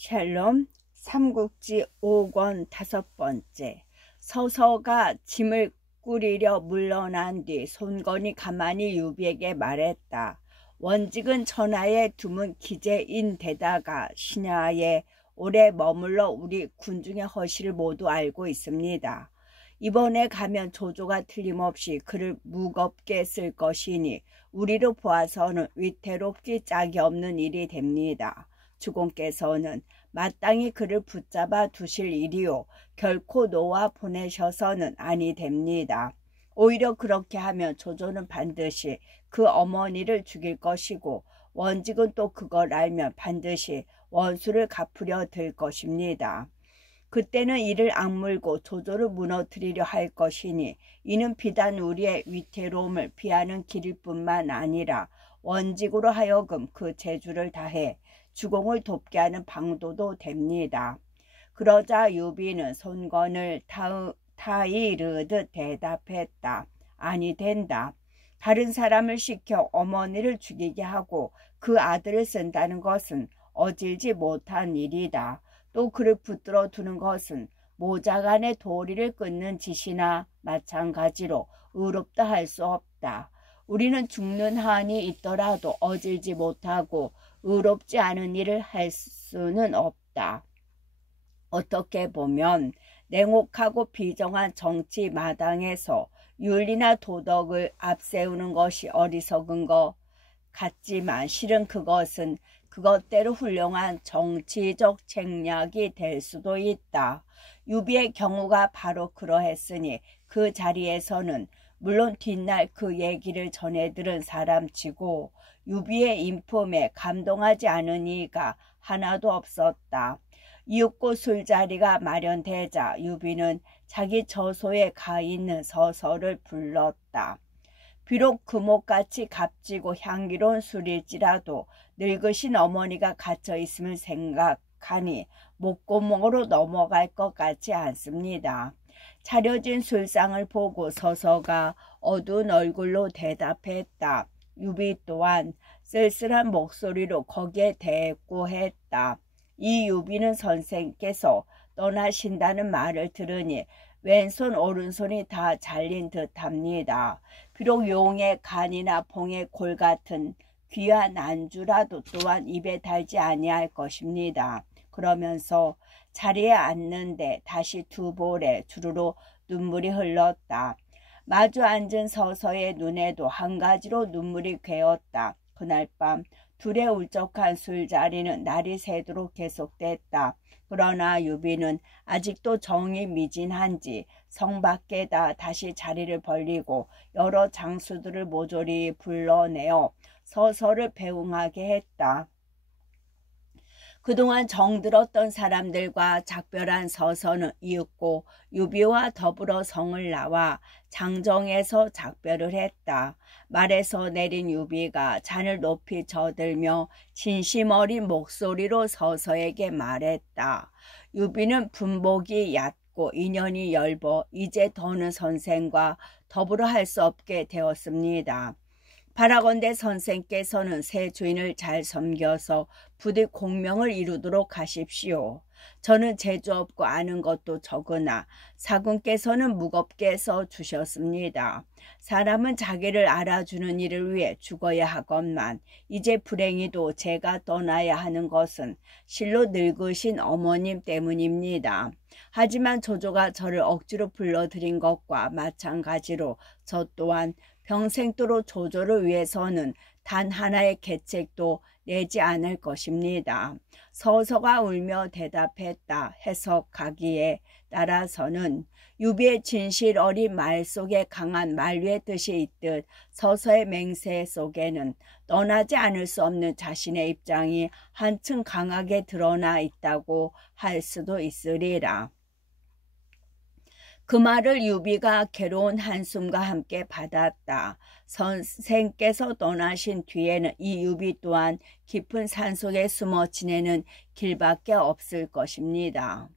샬롬 삼국지 5권 5번째. 서서가 짐을 꾸리려 물러난 뒤 손건이 가만히 유비에게 말했다. 원직은 천하에 드문 기재인데다가 신하에 오래 머물러 우리 군중의 허실을 모두 알고 있습니다. 이번에 가면 조조가 틀림없이 그를 무겁게 쓸 것이니 우리로 보아서는 위태롭기 짝이 없는 일이 됩니다. 주공께서는 마땅히 그를 붙잡아 두실 일이요 결코 놓아 보내셔서는 아니 됩니다. 오히려 그렇게 하면 조조는 반드시 그 어머니를 죽일 것이고 원직은 또 그걸 알면 반드시 원수를 갚으려 들 것입니다. 그때는 이를 악물고 조조를 무너뜨리려 할 것이니 이는 비단 우리의 위태로움을 피하는 길일 뿐만 아니라 원직으로 하여금 그 재주를 다해 주공을 돕게 하는 방도도 됩니다. 그러자 유비는 손건을 타이르듯 대답했다. 아니 된다. 다른 사람을 시켜 어머니를 죽이게 하고 그 아들을 쓴다는 것은 어질지 못한 일이다. 또 그를 붙들어 두는 것은 모자간의 도리를 끊는 짓이나 마찬가지로 의롭다 할 수 없다. 우리는 죽는 한이 있더라도 어질지 못하고 의롭지 않은 일을 할 수는 없다. 어떻게 보면 냉혹하고 비정한 정치 마당에서 윤리나 도덕을 앞세우는 것이 어리석은 것 같지만 실은 그것은 그것대로 훌륭한 정치적 책략이 될 수도 있다. 유비의 경우가 바로 그러했으니 그 자리에서는 물론 뒷날 그 얘기를 전해 들은 사람치고 유비의 인품에 감동하지 않은 이가 하나도 없었다. 이윽고 술자리가 마련되자 유비는 자기 저소에 가 있는 서서를 불렀다. 비록 금옥같이 값지고 향기로운 술일지라도 늙으신 어머니가 갇혀있음을 생각하니 목구멍으로 넘어갈 것 같지 않습니다. 차려진 술상을 보고 서서가 어두운 얼굴로 대답했다. 유비 또한 쓸쓸한 목소리로 거기에 대꾸했다. 이 유비는 선생께서 떠나신다는 말을 들으니 왼손 오른손이 다 잘린 듯합니다. 비록 용의 간이나 봉의 골 같은 귀한 안주라도 또한 입에 달지 아니할 것입니다. 그러면서 자리에 앉는데 다시 두 볼에 주르르 눈물이 흘렀다. 마주 앉은 서서의 눈에도 한 가지로 눈물이 괴었다. 그날 밤 둘의 울적한 술자리는 날이 새도록 계속됐다. 그러나 유비는 아직도 정이 미진한지 성 밖에다 다시 자리를 벌리고 여러 장수들을 모조리 불러내어 서서를 배웅하게 했다. 그동안 정들었던 사람들과 작별한 서서는 이윽고 유비와 더불어 성을 나와 장정에서 작별을 했다. 말에서 내린 유비가 잔을 높이 저들며 진심 어린 목소리로 서서에게 말했다. 유비는 분복이 얕고 인연이 엷어 이제 더는 선생과 더불어 할 수 없게 되었습니다. 바라건대 선생께서는 새 주인을 잘 섬겨서 부디 공명을 이루도록 하십시오. 저는 재주 없고 아는 것도 적으나 사군께서는 무겁게 써주셨습니다. 사람은 자기를 알아주는 일을 위해 죽어야 하건만 이제 불행히도 제가 떠나야 하는 것은 실로 늙으신 어머님 때문입니다. 하지만 조조가 저를 억지로 불러들인 것과 마찬가지로 저 또한 평생도록 조조를 위해서는 단 하나의 계책도 내지 않을 것입니다. 서서가 울며 대답했다. 해석하기에 따라서는 유비의 진실 어린 말 속에 강한 만류의 뜻이 있듯 서서의 맹세 속에는 떠나지 않을 수 없는 자신의 입장이 한층 강하게 드러나 있다고 할 수도 있으리라. 그 말을 유비가 괴로운 한숨과 함께 받았다. 선생께서 떠나신 뒤에는 이 유비 또한 깊은 산속에 숨어 지내는 길밖에 없을 것입니다.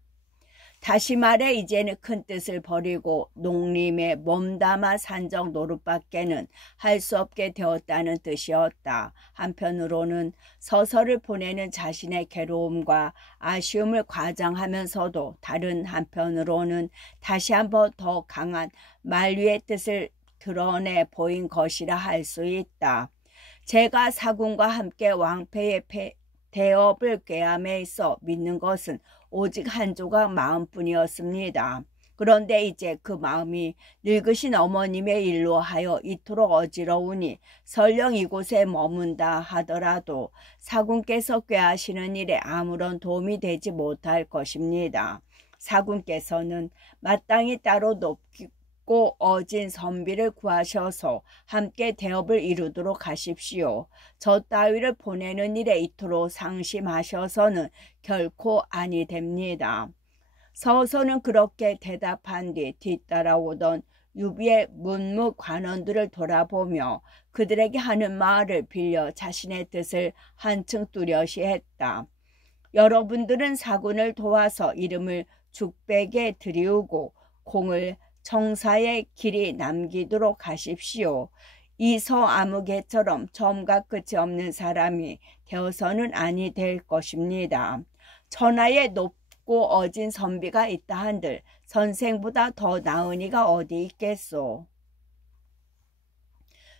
다시 말해 이제는 큰 뜻을 버리고 농림에 몸담아 산적 노릇밖에는 할 수 없게 되었다는 뜻이었다. 한편으로는 서서를 보내는 자신의 괴로움과 아쉬움을 과장하면서도 다른 한편으로는 다시 한번 더 강한 만류의 뜻을 드러내 보인 것이라 할 수 있다. 제가 사군과 함께 왕패의 대업을 꾀함에 있어 믿는 것은 오직 한 조각 마음뿐이었습니다. 그런데 이제 그 마음이 늙으신 어머님의 일로 하여 이토록 어지러우니 설령 이곳에 머문다 하더라도 사군께서 꾀하시는 일에 아무런 도움이 되지 못할 것입니다. 사군께서는 마땅히 따로 높고 어진 선비를 구하셔서 함께 대업을 이루도록 하십시오. 저 따위를 보내는 일에 이토록 상심하셔서는 결코 아니 됩니다. 서서는 그렇게 대답한 뒤 뒤따라오던 유비의 문무 관원들을 돌아보며 그들에게 하는 말을 빌려 자신의 뜻을 한층 뚜렷이 했다. 여러분들은 사군을 도와서 이름을 죽백에 들이우고 공을 청사의 길이 남기도록 하십시오. 이 서아무개처럼 처음과 끝이 없는 사람이 되어서는 아니 될 것입니다. 천하에 높고 어진 선비가 있다 한들 선생보다 더 나은 이가 어디 있겠소.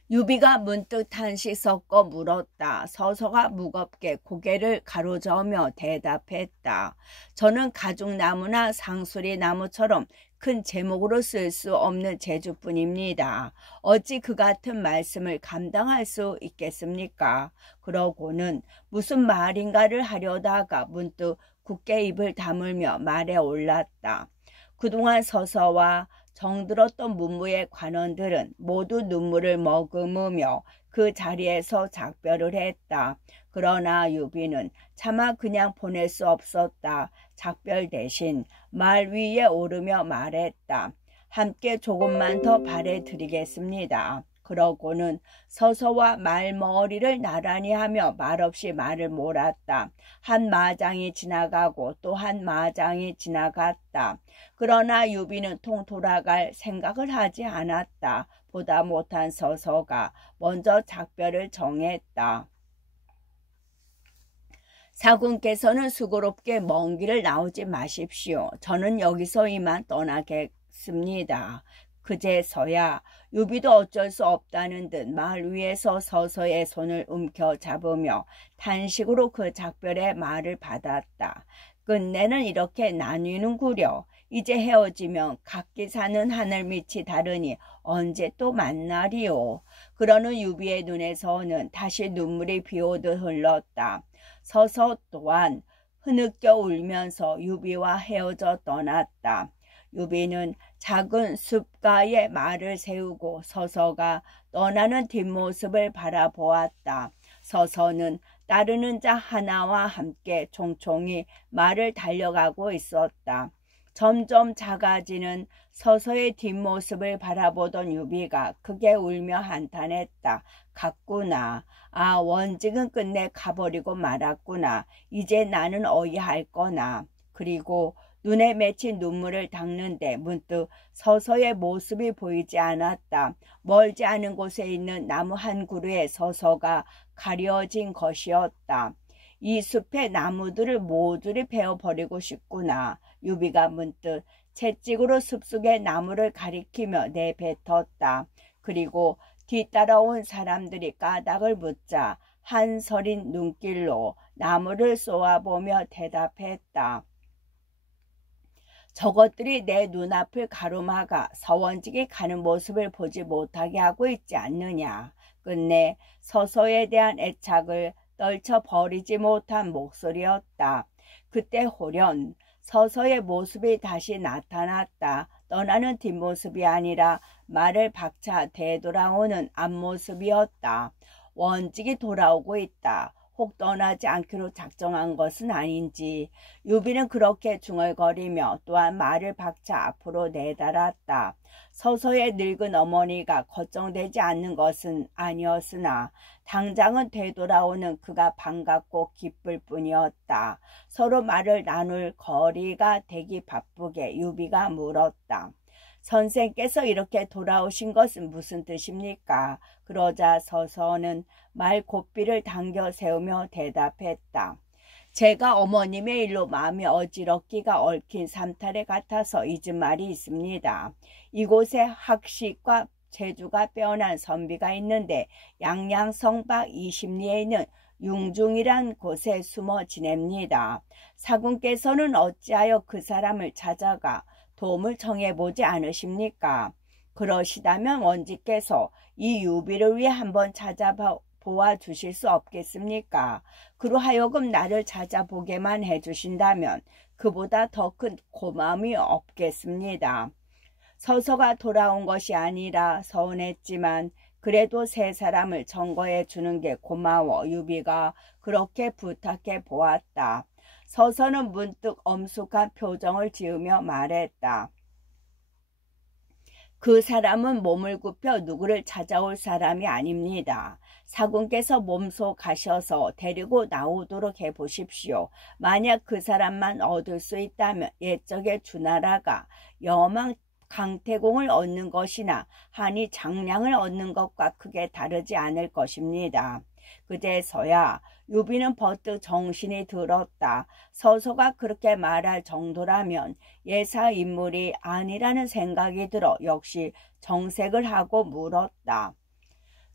유비가 문득 탄식 섞어 물었다. 서서가 무겁게 고개를 가로저으며 대답했다. 저는 가죽나무나 상수리나무처럼 큰 제목으로 쓸 수 없는 재주뿐입니다. 어찌 그 같은 말씀을 감당할 수 있겠습니까? 그러고는 무슨 말인가를 하려다가 문득 굳게 입을 다물며 말에 올랐다. 그동안 서서와 정들었던 문무의 관원들은 모두 눈물을 머금으며 그 자리에서 작별을 했다. 그러나 유비는 차마 그냥 보낼 수 없었다. 작별 대신 말 위에 오르며 말했다. 함께 조금만 더 바래드리겠습니다. 그러고는 서서와 말머리를 나란히 하며 말없이 말을 몰았다. 한 마장이 지나가고 또 한 마장이 지나갔다. 그러나 유비는 통 돌아갈 생각을 하지 않았다. 보다 못한 서서가 먼저 작별을 정했다. 사군께서는 수고롭게 먼 길을 나오지 마십시오. 저는 여기서 이만 떠나겠습니다. 그제서야 유비도 어쩔 수 없다는 듯 말 위에서 서서의 손을 움켜잡으며 탄식으로 그 작별의 말을 받았다. 끝내는 이렇게 나뉘는구려. 이제 헤어지면 각기 사는 하늘밑이 다르니 언제 또 만나리요. 그러는 유비의 눈에서는 다시 눈물이 비오듯 흘렀다. 서서 또한 흐느껴 울면서 유비와 헤어져 떠났다. 유비는 작은 숲가에 말을 세우고 서서가 떠나는 뒷모습을 바라보았다. 서서는 따르는 자 하나와 함께 총총히 말을 달려가고 있었다. 점점 작아지는 서서의 뒷모습을 바라보던 유비가 크게 울며 한탄했다. 갔구나. 아, 원직은 끝내 가버리고 말았구나. 이제 나는 어이할 거나. 그리고 눈에 맺힌 눈물을 닦는데 문득 서서의 모습이 보이지 않았다. 멀지 않은 곳에 있는 나무 한 그루에 서서가 가려진 것이었다. 이 숲의 나무들을 모조리 베어버리고 싶구나. 유비가 문득 채찍으로 숲속의 나무를 가리키며 내뱉었다. 그리고 뒤따라온 사람들이 까닭을 묻자 한서린 눈길로 나무를 쏘아보며 대답했다. 저것들이 내 눈앞을 가로막아 서원직이 가는 모습을 보지 못하게 하고 있지 않느냐. 끝내 서서에 대한 애착을 떨쳐버리지 못한 목소리였다. 그때 홀연 서서의 모습이 다시 나타났다. 떠나는 뒷모습이 아니라 말을 박차 되돌아오는 앞모습이었다. 원직이 돌아오고 있다. 혹 떠나지 않기로 작정한 것은 아닌지 유비는 그렇게 중얼거리며 또한 말을 박차 앞으로 내달았다. 서서의 늙은 어머니가 걱정되지 않는 것은 아니었으나 당장은 되돌아오는 그가 반갑고 기쁠 뿐이었다. 서로 말을 나눌 거리가 되기 바쁘게 유비가 물었다. 선생께서 이렇게 돌아오신 것은 무슨 뜻입니까? 그러자 서서는 말 고삐를 당겨 세우며 대답했다. 제가 어머님의 일로 마음이 어지럽기가 얽힌 삼탈에 같아서 잊은 말이 있습니다. 이곳에 학식과 재주가 빼어난 선비가 있는데 양양성 밖 20리에 있는 융중이란 곳에 숨어 지냅니다. 사군께서는 어찌하여 그 사람을 찾아가 도움을 청해보지 않으십니까? 그러시다면 원지께서 이 유비를 위해 한번 찾아보아 주실 수 없겠습니까? 그로 하여금 나를 찾아보게만 해주신다면 그보다 더 큰 고마움이 없겠습니다. 서서가 돌아온 것이 아니라 서운했지만 그래도 세 사람을 청거해 주는 게 고마워 유비가 그렇게 부탁해 보았다. 서서는 문득 엄숙한 표정을 지으며 말했다. 그 사람은 몸을 굽혀 누구를 찾아올 사람이 아닙니다. 사군께서 몸소 가셔서 데리고 나오도록 해보십시오. 만약 그 사람만 얻을 수 있다면 옛적에 주나라가 여망 강태공을 얻는 것이나 한이 장량을 얻는 것과 크게 다르지 않을 것입니다. 그제서야 유비는 버뜩 정신이 들었다. 서서가 그렇게 말할 정도라면 예사 인물이 아니라는 생각이 들어 역시 정색을 하고 물었다.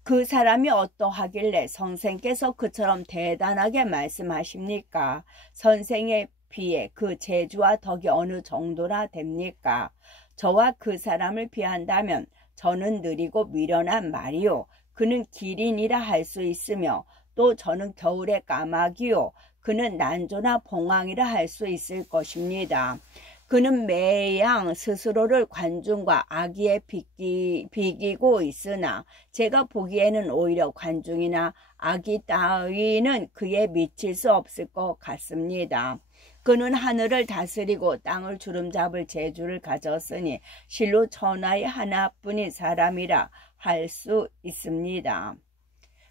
그 사람이 어떠하길래 선생께서 그처럼 대단하게 말씀하십니까? 선생에 비해 그 재주와 덕이 어느 정도나 됩니까? 저와 그 사람을 비한다면 저는 느리고 미련한 말이요. 그는 기린이라 할 수 있으며 또 저는 겨울의 까마귀요. 그는 난조나 봉황이라 할 수 있을 것입니다. 그는 매양 스스로를 관중과 악의에 비기고 있으나 제가 보기에는 오히려 관중이나 악의 따위는 그에 미칠 수 없을 것 같습니다. 그는 하늘을 다스리고 땅을 주름잡을 재주를 가졌으니 실로 천하의 하나뿐인 사람이라 할 수 있습니다.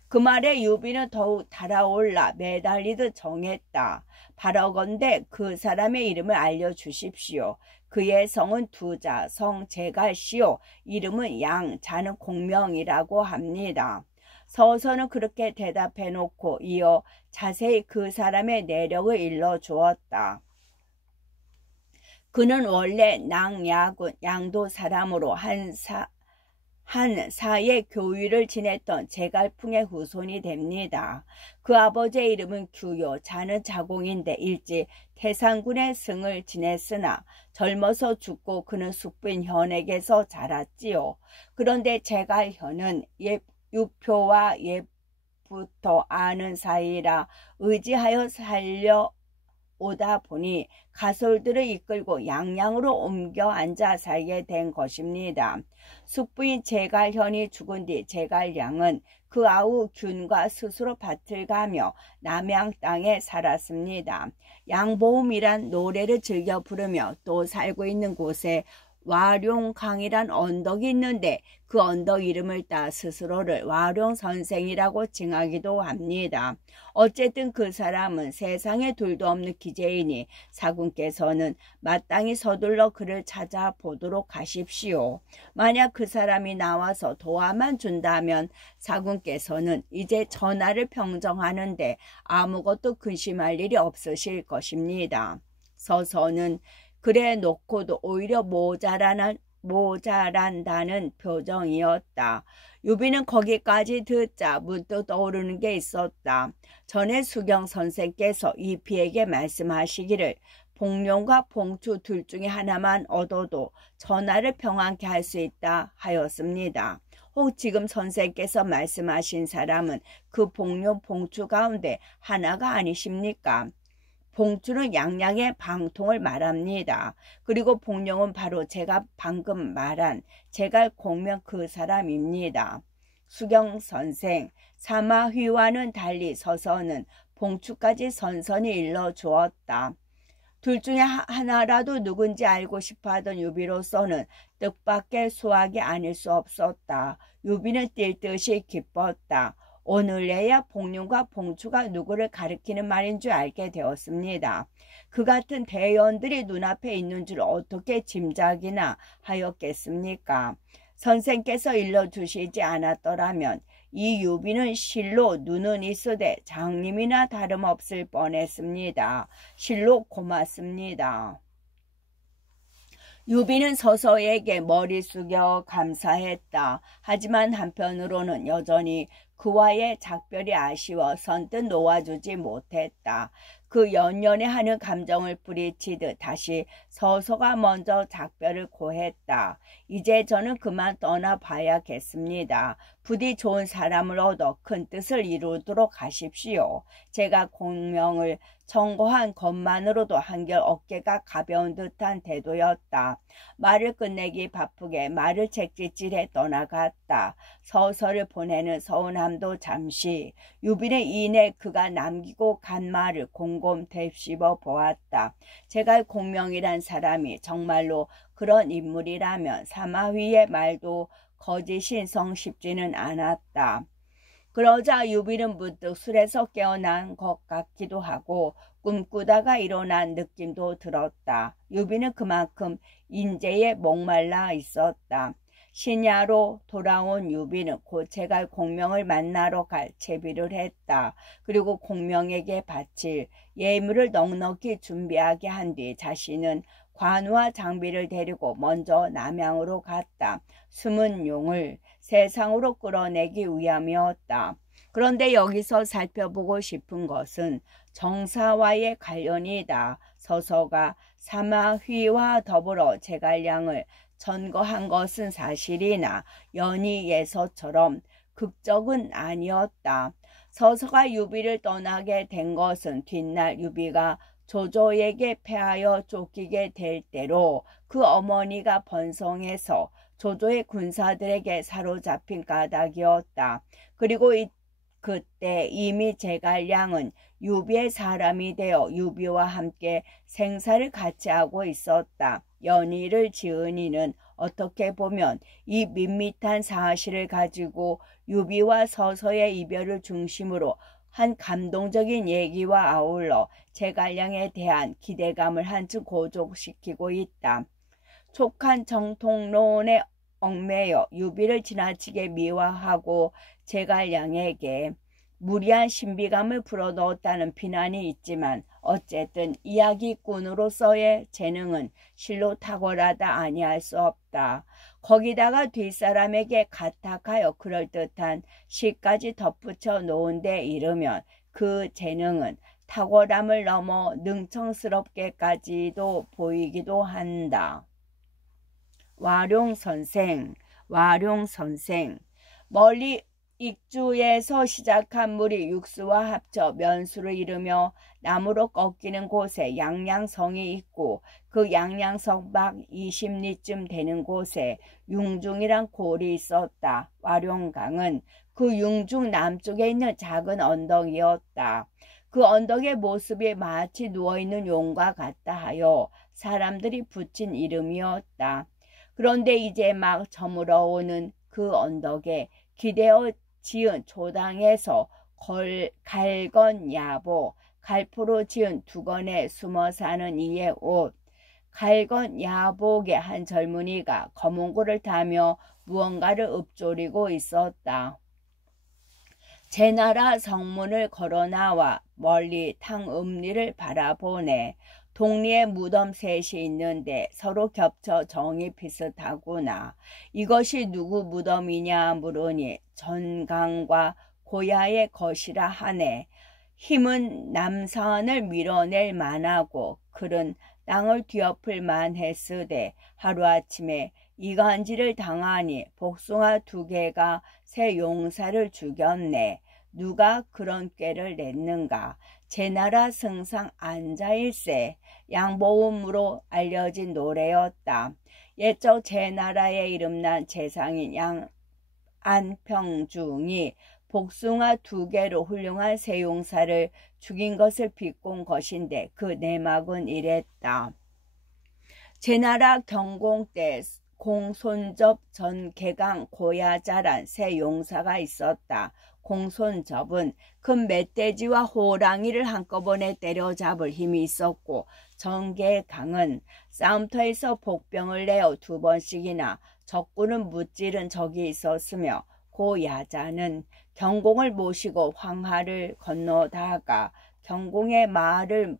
그 말에 유비는 더욱 달아올라 매달리듯 정했다. 바라건대 그 사람의 이름을 알려주십시오. 그의 성은 두자, 성 제갈시요. 이름은 양, 자는 공명이라고 합니다. 서서는 그렇게 대답해 놓고 이어 자세히 그 사람의 내력을 일러주었다. 그는 원래 낭야군 양도 사람으로 한 사의 교위를 지냈던 제갈풍의 후손이 됩니다. 그 아버지의 이름은 규요, 자는 자공인데 일찍 태산군의 승을 지냈으나 젊어서 죽고 그는 숙부인 현에게서 자랐지요. 그런데 제갈현은 유표와 옛부터 아는 사이라 의지하여 살려오다 보니 가솔들을 이끌고 양양으로 옮겨 앉아 살게 된 것입니다. 숙부인 제갈현이 죽은 뒤 제갈량은 그 아우 균과 스스로 밭을 가며 남양 땅에 살았습니다. 양보음이란 노래를 즐겨 부르며 또 살고 있는 곳에 와룡강이란 언덕이 있는데 그 언덕 이름을 따 스스로를 와룡선생이라고 칭하기도 합니다. 어쨌든 그 사람은 세상에 둘도 없는 기재이니 사군께서는 마땅히 서둘러 그를 찾아보도록 하십시오. 만약 그 사람이 나와서 도와만 준다면 사군께서는 이제 전하를 평정하는데 아무것도 근심할 일이 없으실 것입니다. 서서는 그래 놓고도 오히려 모자란다는 표정이었다. 유비는 거기까지 듣자 문득 떠오르는 게 있었다. 전에 수경 선생께서 이피에게 말씀하시기를 복룡과 봉추 둘 중에 하나만 얻어도 전하를 평안케 할 수 있다 하였습니다. 혹 지금 선생께서 말씀하신 사람은 그 복룡 봉추 가운데 하나가 아니십니까? 봉추는 양양의 방통을 말합니다. 그리고 복룡은 바로 제가 방금 말한 제갈 공명 그 사람입니다. 수경 선생, 사마휘와는 달리 서서는 봉추까지 선선히 일러주었다. 둘 중에 하나라도 누군지 알고 싶어하던 유비로서는 뜻밖의 수확이 아닐 수 없었다. 유비는 뛸 듯이 기뻤다. 오늘에야 복륜과 봉추가 누구를 가리키는 말인 줄 알게 되었습니다. 그 같은 대연들이 눈앞에 있는 줄 어떻게 짐작이나 하였겠습니까? 선생께서 일러주시지 않았더라면 이 유비는 실로 눈은 있으되 장님이나 다름없을 뻔했습니다. 실로 고맙습니다. 유비는 서서에게 머리 숙여 감사했다. 하지만 한편으로는 여전히 그와의 작별이 아쉬워 선뜻 놓아주지 못했다. 그 연연해 하는 감정을 뿌리치듯 다시 서서가 먼저 작별을 고했다. 이제 저는 그만 떠나봐야겠습니다. 부디 좋은 사람을 얻어 큰 뜻을 이루도록 하십시오. 제가 공명을 청거한 것만으로도 한결 어깨가 가벼운 듯한 태도였다. 말을 끝내기 바쁘게 말을 책짓질해 떠나갔다. 서서를 보내는 서운함도 잠시 유비는 이내 그가 남기고 간 말을 곰곰 되씹어 보았다. 제가 공명이란 사람이 정말로 그런 인물이라면 사마휘의 말도 거짓인 성쉽지는 않았다. 그러자 유비는 문득 술에서 깨어난 것 같기도 하고 꿈꾸다가 일어난 느낌도 들었다. 유비는 그만큼 인재에 목말라 있었다. 신야로 돌아온 유비는 곧 제갈 공명을 만나러 갈 채비를 했다. 그리고 공명에게 바칠 예물을 넉넉히 준비하게 한 뒤 자신은 관우와 장비를 데리고 먼저 남양으로 갔다. 숨은 용을 세상으로 끌어내기 위함이었다. 그런데 여기서 살펴보고 싶은 것은 정사와의 관련이다. 서서가 사마휘와 더불어 제갈량을 전거한 것은 사실이나 연희 예서처럼 극적은 아니었다. 서서가 유비를 떠나게 된 것은 뒷날 유비가 조조에게 패하여 쫓기게 될 때로 그 어머니가 번성해서 조조의 군사들에게 사로잡힌 까닭이었다. 그리고 그때 이미 제갈량은 유비의 사람이 되어 유비와 함께 생사를 같이 하고 있었다. 연희를 지은 이는 어떻게 보면 이 밋밋한 사실을 가지고 유비와 서서의 이별을 중심으로 한 감동적인 얘기와 아울러 제갈량에 대한 기대감을 한층 고조시키고 있다. 촉한 정통론에 얽매여 유비를 지나치게 미화하고 제갈량에게 무리한 신비감을 불어넣었다는 비난이 있지만 어쨌든 이야기꾼으로서의 재능은 실로 탁월하다 아니할 수 없다. 거기다가 뒷사람에게 가탁하여 그럴듯한 시까지 덧붙여 놓은 데 이르면 그 재능은 탁월함을 넘어 능청스럽게까지도 보이기도 한다. 와룡선생, 와룡선생. 멀리 익주에서 시작한 물이 육수와 합쳐 면수를 이루며 나무로 꺾이는 곳에 양양성이 있고 그 양양성 밖 20리쯤 되는 곳에 융중이란 골이 있었다. 와룡강은 그 융중 남쪽에 있는 작은 언덕이었다. 그 언덕의 모습이 마치 누워있는 용과 같다 하여 사람들이 붙인 이름이었다. 그런데 이제 막 저물어오는 그 언덕에 기대어 지은 조당에서 갈건 야보, 갈포로 지은 두건에 숨어 사는 이의 옷, 갈건 야복의 한 젊은이가 검은고를 타며 무언가를 읊조리고 있었다. 제나라 성문을 걸어 나와 멀리 탕읍리를 바라보네. 동리에 무덤 셋이 있는데 서로 겹쳐 정이 비슷하구나. 이것이 누구 무덤이냐 물으니 전강과 고야의 것이라 하네. 힘은 남산을 밀어낼 만하고 글은 땅을 뒤엎을 만했으되 하루아침에 이간질을 당하니 복숭아 2개가 새 용사를 죽였네. 누가 그런 꾀를 냈는가. 제나라 승상 안자일세. 양보음으로 알려진 노래였다. 옛적 제나라에 이름난 재상인 안평중이 복숭아 2개로 훌륭한 새 용사를 죽인 것을 비꼰 것인데 그 내막은 이랬다. 제나라 경공 때 공손접 전개강 고야자란 새 용사가 있었다. 공손접은 큰 멧돼지와 호랑이를 한꺼번에 때려잡을 힘이 있었고 전개강은 싸움터에서 복병을 내어 2번씩이나 적군을 무찌른 적이 있었으며 고야자는 경공을 모시고 황하를 건너다가 경공의 말을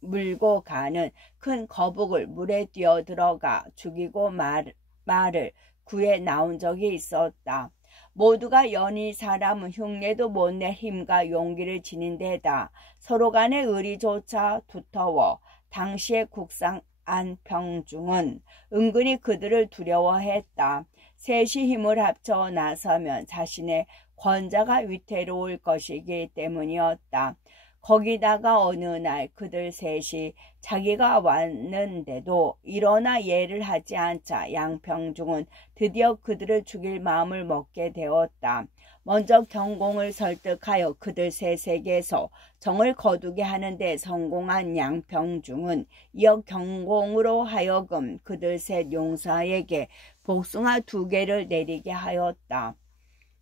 물고 가는 큰 거북을 물에 뛰어들어가 죽이고 말을 구해 나온 적이 있었다. 모두가 연희 사람은 흉내도 못 낼 힘과 용기를 지닌 데다 서로 간의 의리조차 두터워 당시의 국상 안평중은 은근히 그들을 두려워했다. 셋이 힘을 합쳐 나서면 자신의 권자가 위태로울 것이기 때문이었다. 거기다가 어느 날 그들 셋이 자기가 왔는데도 일어나 예를 하지 않자 양평중은 드디어 그들을 죽일 마음을 먹게 되었다. 먼저 경공을 설득하여 그들 셋에게서 정을 거두게 하는 데 성공한 양평중은 이어 경공으로 하여금 그들 셋 용사에게 복숭아 2개를 내리게 하였다.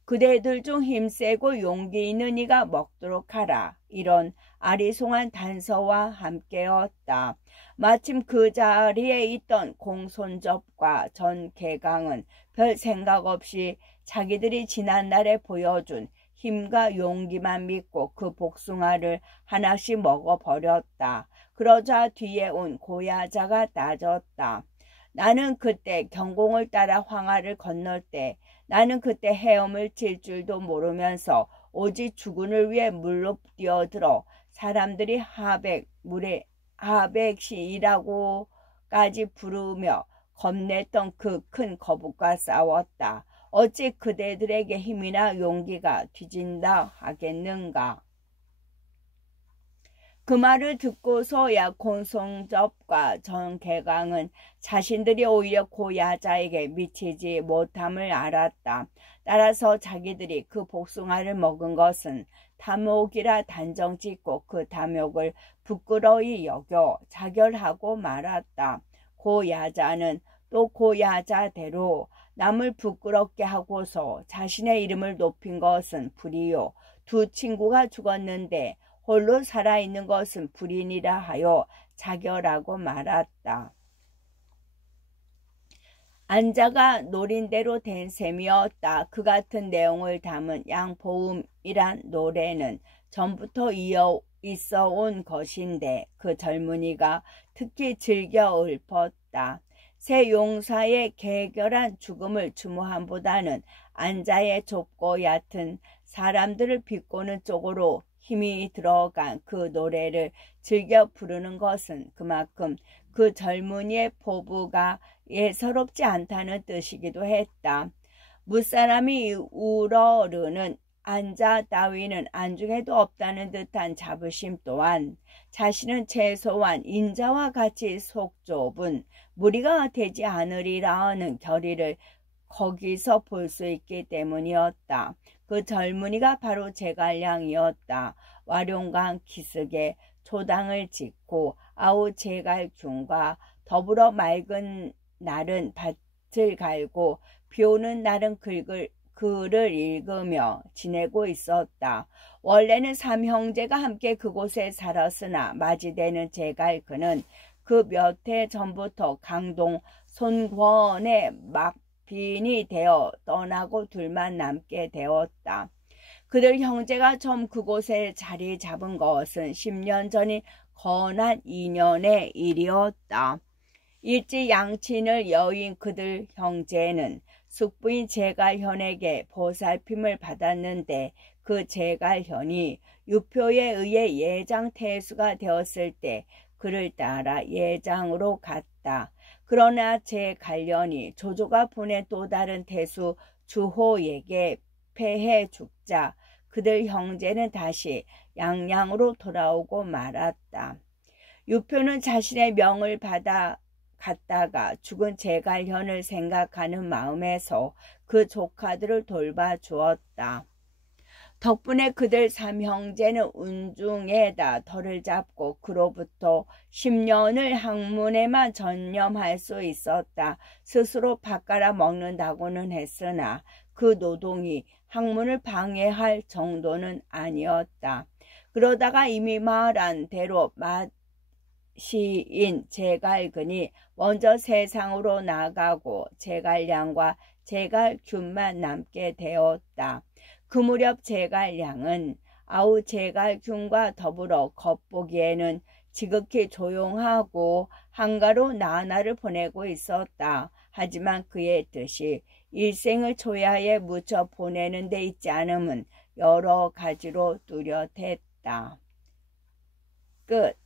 그대들 중 힘세고 용기 있는 이가 먹도록 하라. 이런 아리송한 단서와 함께였다. 마침 그 자리에 있던 공손접과 전개강은 별 생각 없이 자기들이 지난날에 보여준 힘과 용기만 믿고 그 복숭아를 하나씩 먹어버렸다. 그러자 뒤에 온 고야자가 따졌다. 나는 그때 경공을 따라 황하를 건널 때 나는 그때 헤엄을 칠 줄도 모르면서 오직 주군을 위해 물로 뛰어들어 사람들이 물에 하백시라고까지 부르며 겁냈던 그 큰 거북과 싸웠다. 어찌 그대들에게 힘이나 용기가 뒤진다 하겠는가. 그 말을 듣고서야 공손접과 전개강은 자신들이 오히려 고야자에게 미치지 못함을 알았다. 따라서 자기들이 그 복숭아를 먹은 것은 탐욕이라 단정짓고 그 탐욕을 부끄러이 여겨 자결하고 말았다. 고야자는 또 고야자대로 남을 부끄럽게 하고서 자신의 이름을 높인 것은 불이요. 2 친구가 죽었는데 홀로 살아있는 것은 불인이라 하여 자결하고 말았다. 안자가 노린대로 된 셈이었다. 그 같은 내용을 담은 양보음이란 노래는 전부터 이어 있어 온 것인데 그 젊은이가 특히 즐겨 읊었다. 새 용사의 개결한 죽음을 추모함보다는 안자의 좁고 얕은 사람들을 비꼬는 쪽으로 힘이 들어간 그 노래를 즐겨 부르는 것은 그만큼 그 젊은이의 포부가 예사롭지 않다는 뜻이기도 했다. 무사람이 우러르는 안자 따위는 안중에도 없다는 듯한 자부심 또한 자신은 최소한 인자와 같이 속 좁은 무리가 되지 않으리라 하는 결의를 거기서 볼 수 있기 때문이었다. 그 젊은이가 바로 제갈량이었다. 와룡강 기슭에 초당을 짓고 아우 제갈균과 더불어 맑은 날은 밭을 갈고 비오는 날은 글을 읽으며 지내고 있었다. 원래는 3형제가 함께 그곳에 살았으나 맞이되는 제갈그는 그 몇 해 전부터 강동 손권의 막빈이 되어 떠나고 둘만 남게 되었다. 그들 형제가 처음 그곳에 자리 잡은 것은 10년 전인 건한 2년의 일이었다. 일찍 양친을 여인 그들 형제는 숙부인 제갈현에게 보살핌을 받았는데 그 제갈현이 유표에 의해 예장 태수가 되었을 때 그를 따라 예장으로 갔다. 그러나 제갈련이 조조가 보낸 또 다른 태수 주호에게 패해 죽자 그들 형제는 다시 양양으로 돌아오고 말았다. 유표는 자신의 명을 받아 갔다가 죽은 제갈현을 생각하는 마음에서 그 조카들을 돌봐 주었다. 덕분에 그들 삼형제는 운중에다 터를 잡고 그로부터 10년을 학문에만 전념할 수 있었다. 스스로 밥 갈아 먹는다고는 했으나 그 노동이 학문을 방해할 정도는 아니었다. 그러다가 이미 말한 대로 시인 제갈근이 먼저 세상으로 나가고 제갈량과 제갈균만 남게 되었다. 그 무렵 제갈량은 아우 제갈균과 더불어 겉보기에는 지극히 조용하고 한가로 나날을 보내고 있었다. 하지만 그의 뜻이 일생을 초야에 묻혀 보내는 데 있지 않음은 여러 가지로 뚜렷했다. 끝.